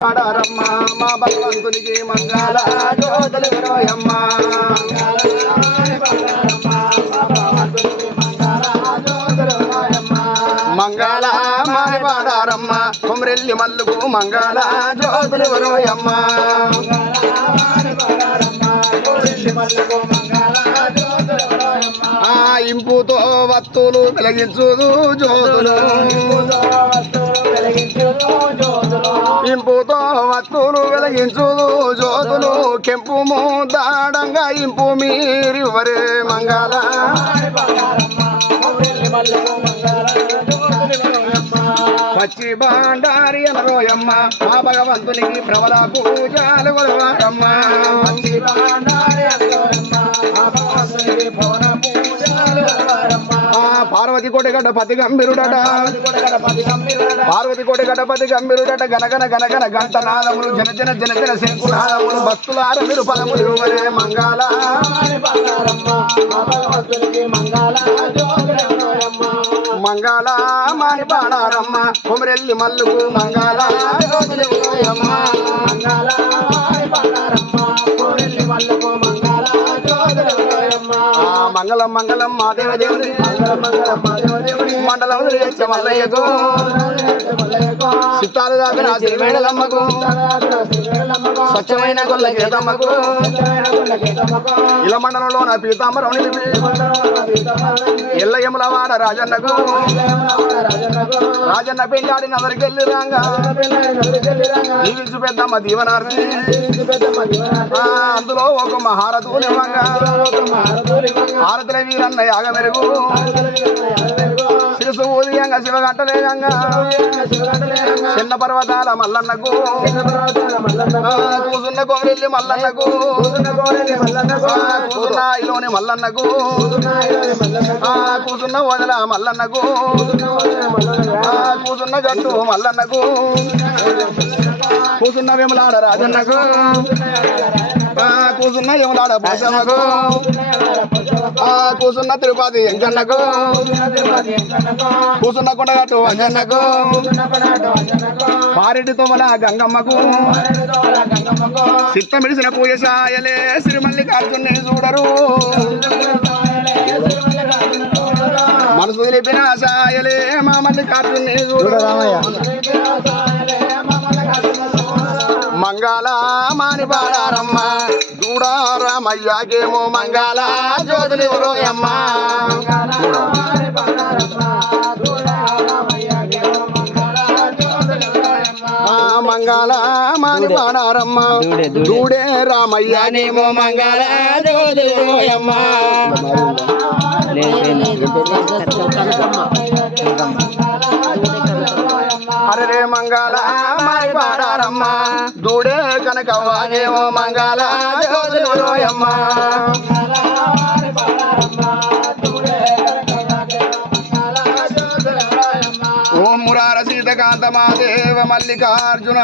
పాడారమ్మ మా భగవంతునికి మంగళ జ్యోతులు రోయమ్మ మంగళ మాని పాడారమ్మ కుమ్రెల్లి మల్లుకు మంగళ జ్యోతులు రోయమ్మ ఇంపుతో వత్తులు వెలిగించుదు జ్యోతులు ఇంపుతో వత్తులు వెలిగించుదు జ్యోతులు కెంపు దాడంగా ఇంపు మీరివరే మంగళ పచ్చి బాండారి అనరోయమ్మ మా భగవంతునికి ప్రబల పూజలు కొలవారమ్మ పార్వతి కోటి గణపతి గంభీరుడట పార్వతి కోటి గణపతి గంభీరుడట గనగన గనగన గంటనాదములు జన జన జన జన శంకునాదములు భక్తులార మీరు పదములు వరే మంగళ మంగళ మాని పాడారమ్మ కుమరెల్లి మల్లుకు మంగళ మంగళం మంగళం మాదేవ దేవుడి మండలం మల్లయ్యకు చిత్తాలు దాపిన శ్రీవేణలమ్మకు స్వచ్ఛమైన గొల్ల గీతమ్మకు ఇల మండలంలో నా పీతాంబరం ఎల్లయ్యముల వాడ రాజన్నకు రాజన్న పెళ్ళాడి నదరికెళ్ళి రాంగా జీవించు పెద్దమ్మ దీవనార్తి అందులో ఒక మహారథులు ఇవ్వంగా హారతుల వీరన్న యాగ మెరుగు శిరసు ఊదియంగా శివగంటలేగంగా చిన్న పర్వతాల మల్లన్నకు కూసున్న కోవిల్లి మల్లన్నకు కూసున్న ఇలోని మల్లన్నకు కూసున్న ఓదల మల్లన్నకు కూసున్న గట్టు మల్లన్నకు కూసున్న విమలాడ రాజన్నకు కూసున్న యములాడ పోషమ్మకు కూసున్న తిరుపతి ఎంకన్నకు కూసున్న కొండగట్టు అంజన్నకు పారెడ్డి తోమల గంగమ్మకు చిత్త మిడిసిన పూజ సాయలే శ్రీమల్లికార్జున్ని చూడరు మనసు తెలిపిన సాయలే మా మల్లికార్జున్ని చూడరు మంగళ మాని పాడారమ్మ దూడారామయ్యాకేమో మంగళ జ్యోతులు రోయమ్మ మంగళ మాని పాడారమ్మ దూడే రామయ్యానేమో మంగళ జ్యోతులు రోయమ్మ అరే మంగళ మాని పాడారమ్మ దూడే కనకవ్వానేమో మంగళ జ్యోతులు రోయమ్మ ఓం మురార సీతకాంత మాదేవ మల్లికార్జునాయ